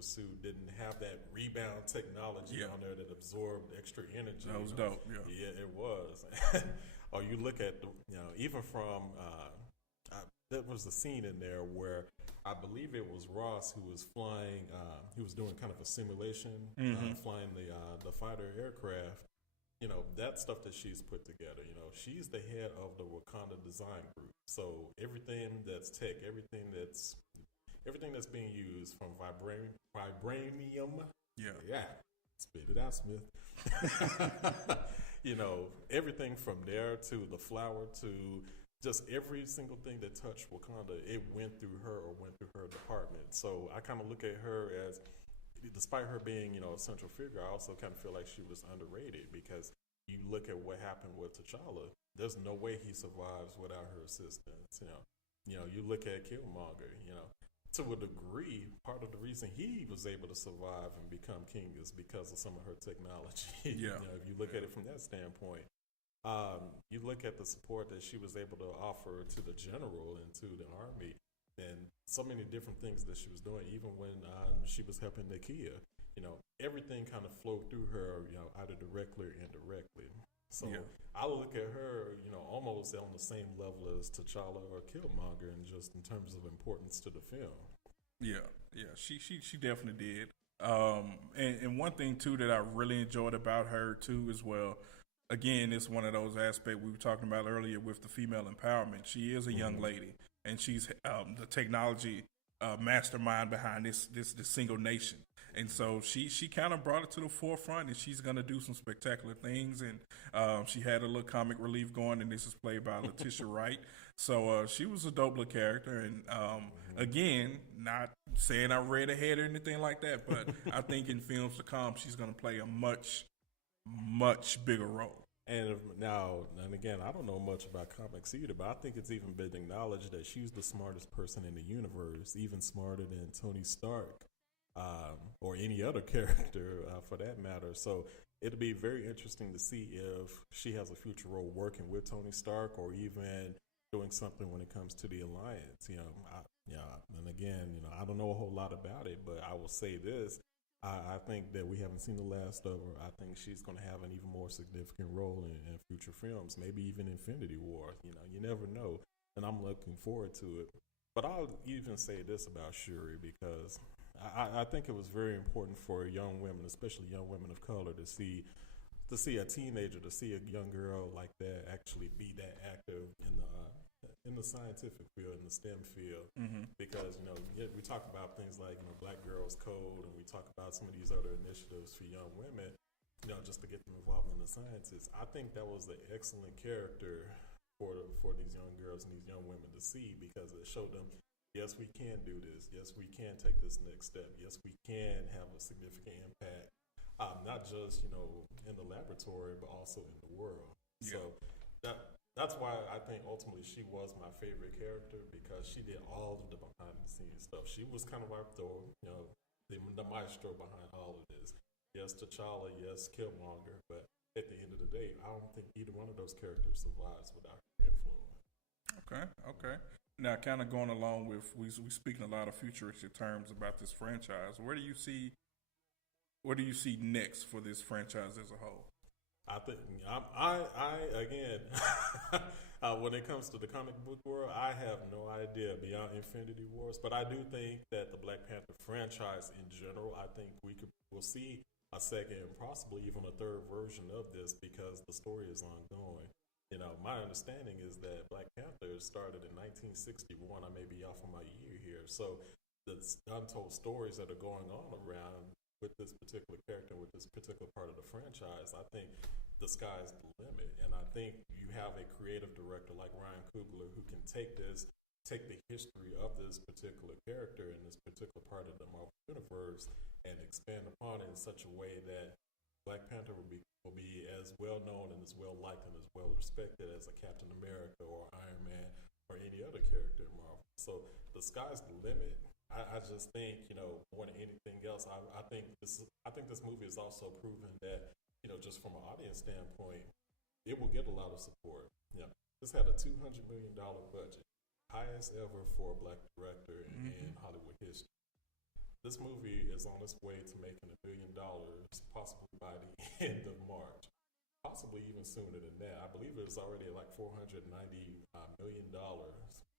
Panther suit didn't have that rebound technology on there that absorbed extra energy. That was dope. Yeah, it was. Or you look at even from there was a scene in there where I believe it was Ross who was flying. He was doing kind of a simulation, flying the fighter aircraft. That stuff that she's put together. She's the head of the Wakanda design group. So everything that's tech, everything that's being used from vibranium. Yeah. Spit it out, Smith. Everything from there to the flower to just every single thing that touched Wakanda, it went through her or went through her department. So I kind of look at her as, despite her being, a central figure, I also kind of feel like she was underrated because you look at what happened with T'Challa. There's no way he survives without her assistance. You look at Killmonger. To a degree, part of the reason he was able to survive and become king is because of some of her technology. Yeah. If you look at it from that standpoint, you look at the support that she was able to offer to the general and to the army, and so many different things that she was doing, even when she was helping Nakia. Everything kind of flowed through her, either directly or indirectly. So I look at her, almost on the same level as T'Challa or Killmonger, and just in terms of importance to the film. Yeah, she definitely did. And one thing too that I really enjoyed about her too as well. Again, it's one of those aspects we were talking about earlier with the female empowerment. She is a young lady, and she's the technology mastermind behind this single nation. And so she kind of brought it to the forefront, and she's going to do some spectacular things. And she had a little comic relief going, and this is played by Letitia Wright. So she was a dope little character. And again, not saying I read ahead or anything like that, but I think in films to come, she's going to play a much bigger role. And again, I don't know much about comics either, but I think it's even been acknowledged that she's the smartest person in the universe, even smarter than Tony Stark or any other character for that matter. So it'll be very interesting to see if she has a future role working with Tony Stark or even doing something when it comes to the Alliance. And again, I don't know a whole lot about it, but I will say this. I think that we haven't seen the last of her. I think she's going to have an even more significant role in future films, maybe even Infinity War. You never know, and I'm looking forward to it. But I'll even say this about Shuri because I think it was very important for young women, especially young women of color, to see a teenager, to see a young girl like that actually be that active in the scientific field, in the STEM field, because we talk about things like Black Girls Code, and we talk about some of these other initiatives for young women, just to get them involved in the sciences. I think that was an excellent character for these young girls and these young women to see, because it showed them, yes, we can do this. Yes, we can take this next step. Yes, we can have a significant impact, not just in the laboratory, but also in the world. Yeah. So that's why I think ultimately she was my favorite character, because she did all of the behind the scenes stuff. She was kind of like the maestro behind all of this. Yes, T'Challa, yes, Killmonger, but at the end of the day, I don't think either one of those characters survives without her influence. Okay. Now, kind of going along with, we speaking a lot of futuristic terms about this franchise. What do you see next for this franchise as a whole? I think I again, when it comes to the comic book world, I have no idea beyond Infinity Wars. But I do think that the Black Panther franchise in general, I think we'll see a second and possibly even a third version of this, because the story is ongoing. My understanding is that Black Panther started in 1961. I may be off on my year here. So the untold stories that are going on around with this particular character, with this particular part of the franchise, I think the sky's the limit. And I think you have a creative director like Ryan Coogler who can take the history of this particular character and this particular part of the Marvel Universe and expand upon it in such a way that Black Panther will be as well known and as well liked and as well respected as a Captain America or Iron Man or any other character in Marvel. So the sky's the limit. I just think, more than anything else, I think this movie has also proven that, just from an audience standpoint, it will get a lot of support. This had a $200 million budget, highest ever for a Black director in Hollywood history. this movie is on its way to making $1 billion, possibly by the end of March, possibly even sooner than that. I believe it was already at like $490 million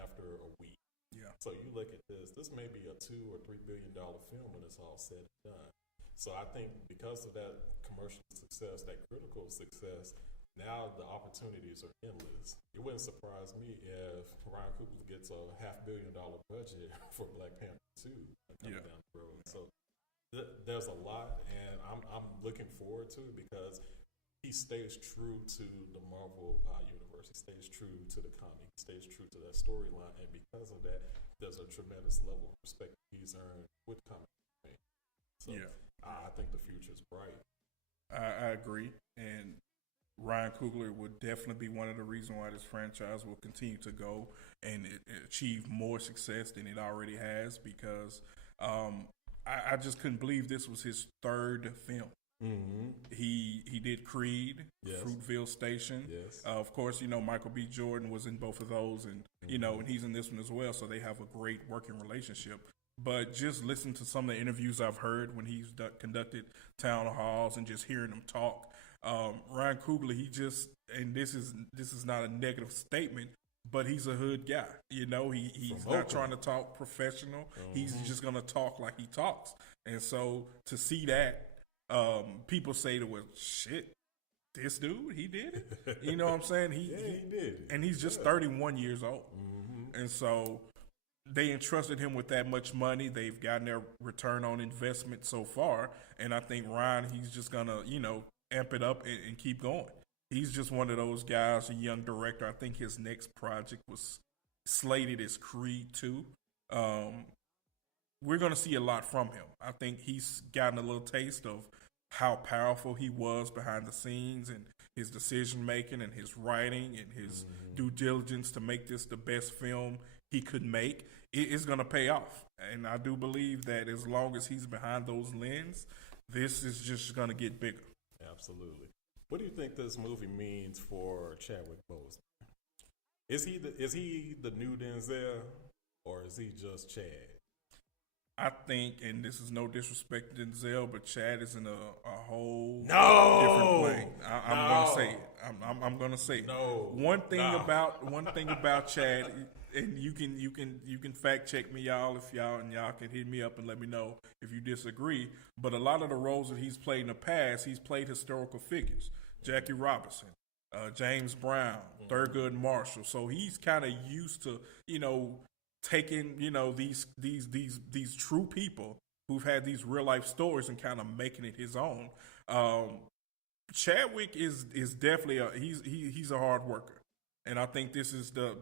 after a week. Yeah. So you look at this. This may be a $2 or $3 billion film when it's all said and done. So I think because of that commercial success, that critical success, now the opportunities are endless. It wouldn't surprise me if Ryan Coogler gets a $500 million budget for Black Panther 2 coming down the road. So there's a lot, and I'm looking forward to it because he stays true to the Marvel universe. He stays true to the comic. He stays true to that storyline, and because of that, there's a tremendous level of respect he's earned with comic. So I think the future is bright. I agree, and Ryan Coogler would definitely be one of the reasons why this franchise will continue to go and achieve more success than it already has, because I just couldn't believe this was his third film. Mm-hmm. He did Creed, yes. Fruitvale Station. Yes. Of course, Michael B. Jordan was in both of those, and and he's in this one as well. So they have a great working relationship. But just listen to some of the interviews I've heard when he's conducted town halls and just hearing him talk. Ryan Coogler, and this is not a negative statement, but he's a hood guy. He's not trying to talk professional. Mm-hmm. He's just going to talk like he talks. And so to see that, people say to us, shit, this dude, he did it. You know what I'm saying? He did. And he's just 31 years old. Mm-hmm. And so they entrusted him with that much money. They've gotten their return on investment so far. And I think Ryan, he's just going to, amp it up and keep going. He's just one of those guys, a young director. I think his next project was slated as Creed 2. We're going to see a lot from him. I think he's gotten a little taste of how powerful he was behind the scenes and his decision making and his writing and his due diligence to make this the best film he could make. It is going to pay off. And I do believe that as long as he's behind those lenses, this is just going to get bigger. Absolutely. What do you think this movie means for Chadwick Boseman? Is he the new Denzel, or is he just Chad? I think, and this is no disrespect to Denzel, but Chad is in a whole different plane. I'm gonna say it. I'm gonna say it. No. One thing about Chad, and you can fact check me, y'all, if y'all can hit me up and let me know if you disagree. But a lot of the roles that he's played in the past, he's played historical figures. Jackie Robinson, James Brown, Thurgood Marshall. So he's kind of used to, taking, these true people who've had these real life stories and kind of making it his own. Chadwick is definitely he's a hard worker, and I think this is the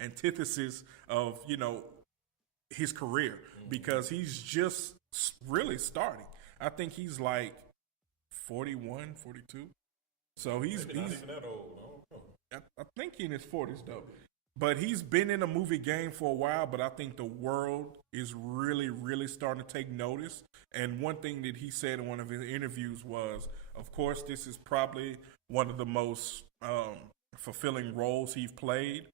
antithesis of his career, because he's just really starting. I think he's like 41, 42. So he's not even that old. I think he in his 40s though. But he's been in the movie game for a while, but I think the world is really, really starting to take notice. And one thing that he said in one of his interviews was, of course, this is probably one of the most fulfilling roles he's played,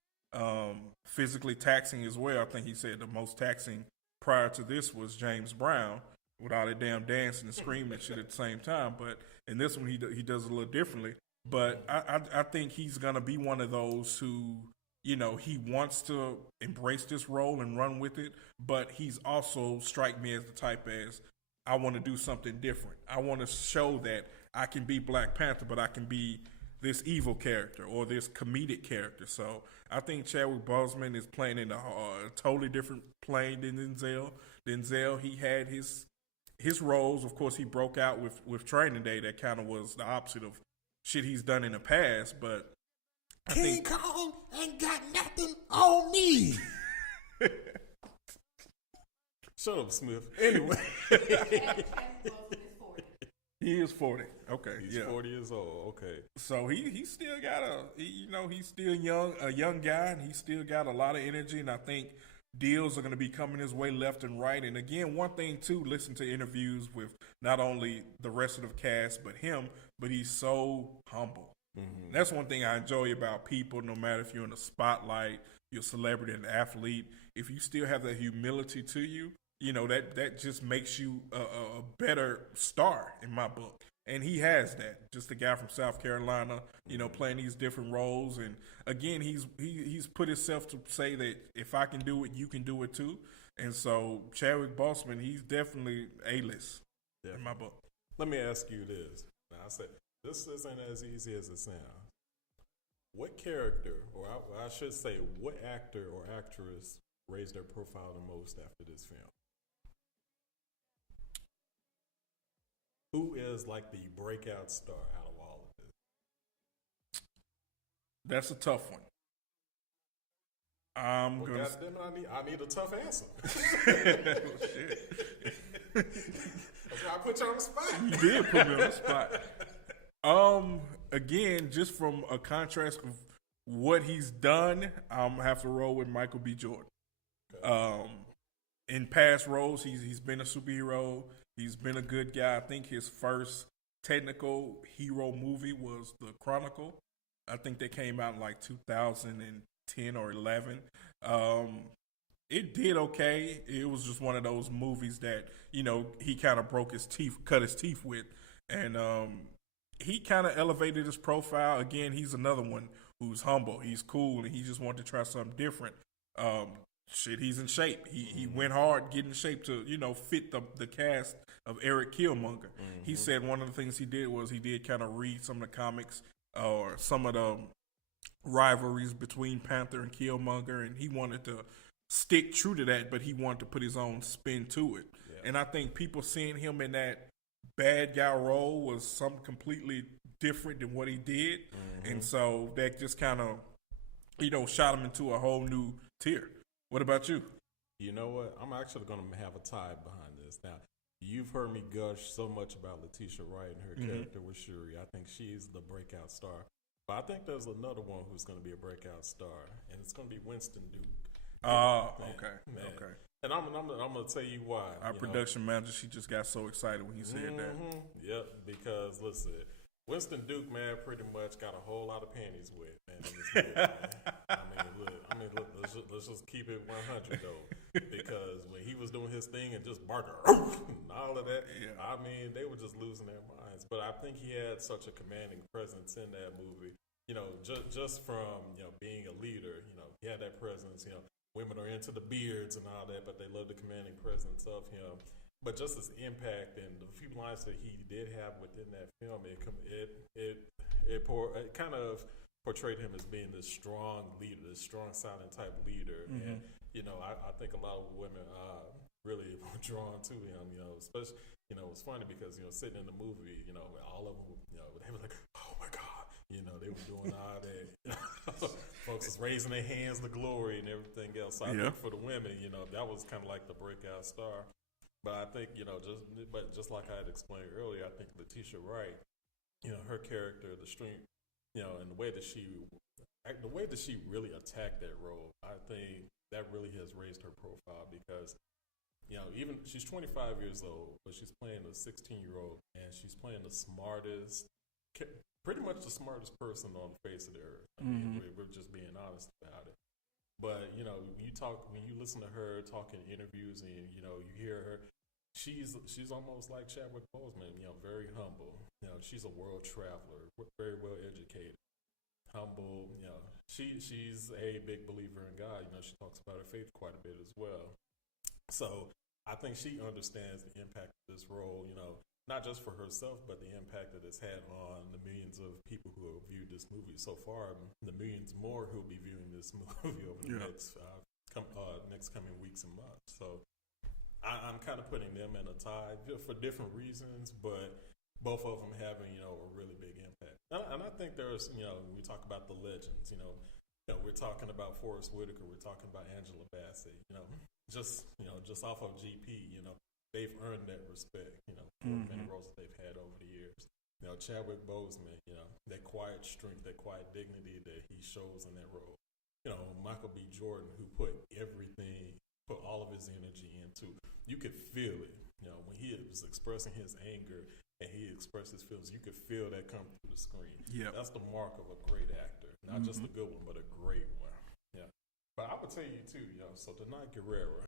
physically taxing as well. I think he said the most taxing prior to this was James Brown, with all that damn dancing and screaming and shit at the same time. But in this one, he does it a little differently. But I think he's going to be one of those who, he wants to embrace this role and run with it, but he's also strike me as the type as, I want to do something different. I want to show that I can be Black Panther, but I can be this evil character or this comedic character. So I think Chadwick Boseman is playing in a totally different plane than Denzel. Denzel, he had his roles. Of course, he broke out with Training Day. That kind of was the opposite of shit he's done in the past, but King Kong ain't got nothing on me. Shut up, Smith. Anyway. He is 40. Okay. He's 40 years old. Okay. So he still got he's still a young guy, and he still got a lot of energy, and I think deals are going to be coming his way left and right. And again, one thing too, listen to interviews with not only the rest of the cast, but him, but he's so humble. Mm-hmm. That's one thing I enjoy about people, no matter if you're in the spotlight, you're a celebrity, an athlete. If you still have that humility to you, that just makes you a better star in my book. And he has that. Just a guy from South Carolina, playing these different roles. And again, he's put himself to say that if I can do it, you can do it too. And so Chadwick Boseman, he's definitely A-list in my book. Let me ask you this. Now, I said this isn't as easy as it sounds. What character, or I should say, what actor or actress raised their profile the most after this film? Who is like the breakout star out of all of this? That's a tough one. Well, goddamn it, I need a tough answer. Oh, shit. That's why I put you on the spot. You did put me on the spot. Again, just from a contrast of what he's done, I'm gonna have to roll with Michael B. Jordan. Okay. In past roles, he's been a superhero. He's been a good guy. I think his first technical hero movie was The Chronicle. I think that came out in like 2010 or 11. It did okay. It was just one of those movies that, he kind of cut his teeth with. And he kind of elevated his profile. Again, he's another one who's humble. He's cool, and he just wanted to try something different. He's in shape. He went hard getting in shape to, fit the cast of Eric Killmonger. Mm-hmm. He said one of the things he did was he did kind of read some of the comics or some of the rivalries between Panther and Killmonger, and he wanted to stick true to that, but he wanted to put his own spin to it. Yeah. And I think people seeing him in that bad guy role was something completely different than what he did. Mm-hmm. And so that just kind of, shot him into a whole new tier. What about you? You know what? I'm actually going to have a tie behind this. Now, you've heard me gush so much about Letitia Wright and her character with Shuri. I think she's the breakout star. But I think there's another one who's going to be a breakout star, and it's going to be Winston Duke. Okay. And I'm going to tell you why. Our production manager, she just got so excited when he said that. Yep, because listen, Winston Duke, man, pretty much got a whole lot of panties wet, man, in this movie, man. Look, let's just keep it 100 though, because when he was doing his thing and just barking and all of that, they were just losing their minds. But I think he had such a commanding presence in that movie. Just from being a leader, he had that presence. Women are into the beards and all that, but they love the commanding presence of him. But just his impact and the few lines that he did have within that film, it kind of portrayed him as being this strong leader, this strong silent type leader. Mm-hmm. And I think a lot of women really were drawn to him. Especially it's funny because sitting in the movie, all of them, they were like, oh my God. They were doing all that. Folks was raising their hands to glory and everything else. So I think for the women, that was kind of like the breakout star. But I think, just like I had explained earlier, I think Letitia Wright, her character, the strength, and the way that she really attacked that role, I think that really has raised her profile because, even she's 25 years old, but she's playing a 16-year-old, and she's playing the smartest, pretty much the smartest person on the face of the earth. I mean, we're just being honest about it. But when you listen to her talk in interviews, and you hear her, she's almost like Chadwick Boseman. Very humble. She's a world traveler, very well educated, humble. She's a big believer in God. She talks about her faith quite a bit as well. So I think she understands the impact of this role. Not just for herself, but the impact that it's had on the millions of people who have viewed this movie so far, the millions more who will be viewing this movie over the next coming weeks and months. So I'm kind of putting them in a tie for different reasons, but both of them having, a really big impact. And I think there's, when we talk about the legends, we're talking about Forrest Whitaker, we're talking about Angela Bassett, just off of GP, they've earned that respect, for many roles that they've had over the years. Chadwick Boseman, that quiet strength, that quiet dignity that he shows in that role. Michael B. Jordan, who put all of his energy into, you could feel it. When he was expressing his anger and he expressed his feelings, you could feel that come through the screen. Yep. That's the mark of a great actor. Not just a good one, but a great one. Yeah. But I would tell you too, yo. So Denai Guerrera,